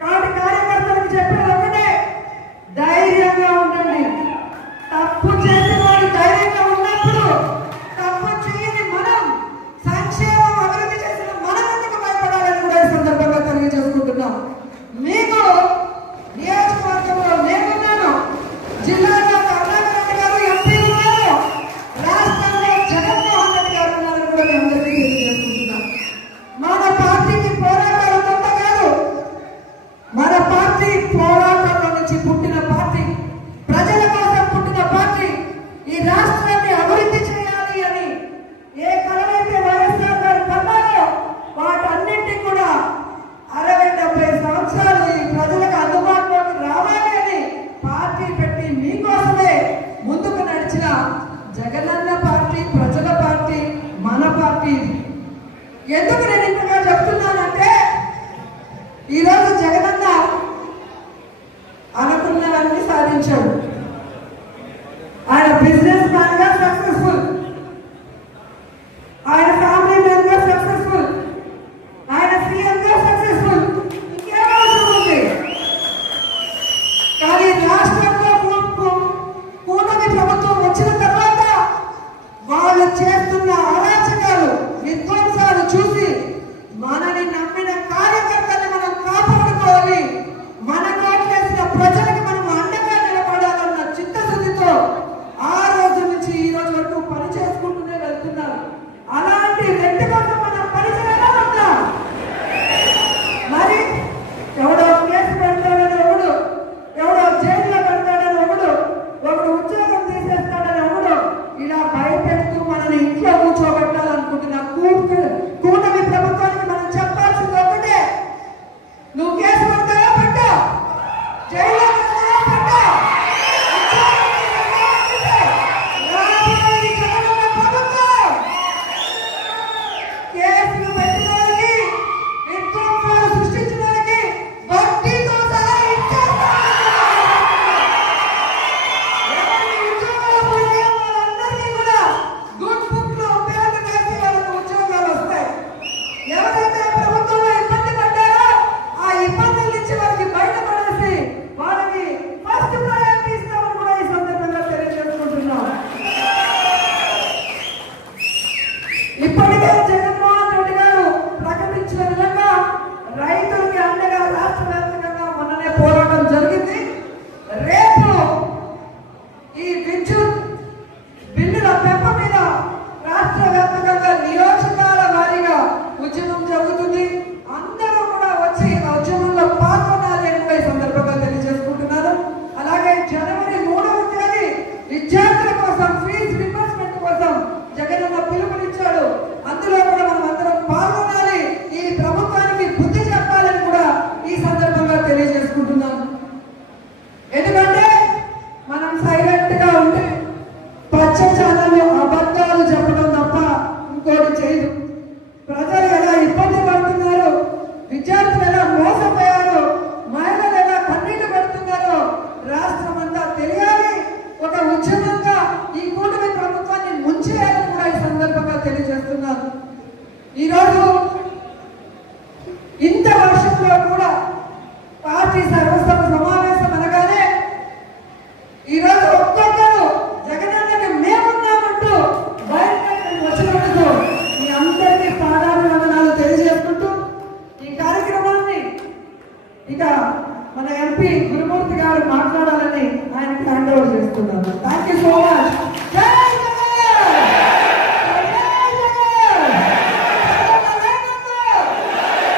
కాబట్టి కార్యకర్తలకు చెప్పేది ఒకటే ధైర్యంగా ఉండండి. తప్పు చేసి వాడు ధైర్యంగా ఉన్నప్పుడు తప్పు చేయని మనం సంక్షేమం అభివృద్ధి చేసిన మనం ఎందుకు భయపడాలని కూడా ఈ సందర్భంగా తెలియజేసుకుంటున్నాం. మీకు నియోజకవర్గంలో నేనున్నాను జిల్లా సంవత్సరాలు ప్రజలకు అందుబాటులోకి రావాలి పార్టీ పెట్టి మీకోసమే ముందుకు నడిచిన జగనన్న పార్టీ ప్రజల పార్టీ మన పార్టీ. ఎందుకు నేను ఇంతగా చెప్తున్నానంటే ఈరోజు అత్యాచారాలు అబద్ధాలు చెప్పడం తప్ప ఇంకోటి చేయదు. ప్రజలు ఎలా ఇబ్బంది పడుతున్నారో విద్యార్థులు ఎలా మోసపోయారో మహిళలు ఎలా కన్నీళ్ళు పెడుతున్నారో రాష్ట్రం అంతా తెలియాలి. ఒక ఉద్యమంగా ఈ కూటమి ప్రభుత్వాన్ని ముంచేయాలని కూడా ఈ సందర్భంగా తెలియజేస్తున్నాను. ఈరోజు ఇంత వర్షంలో కూడా పార్టీ సర్వసమ toda.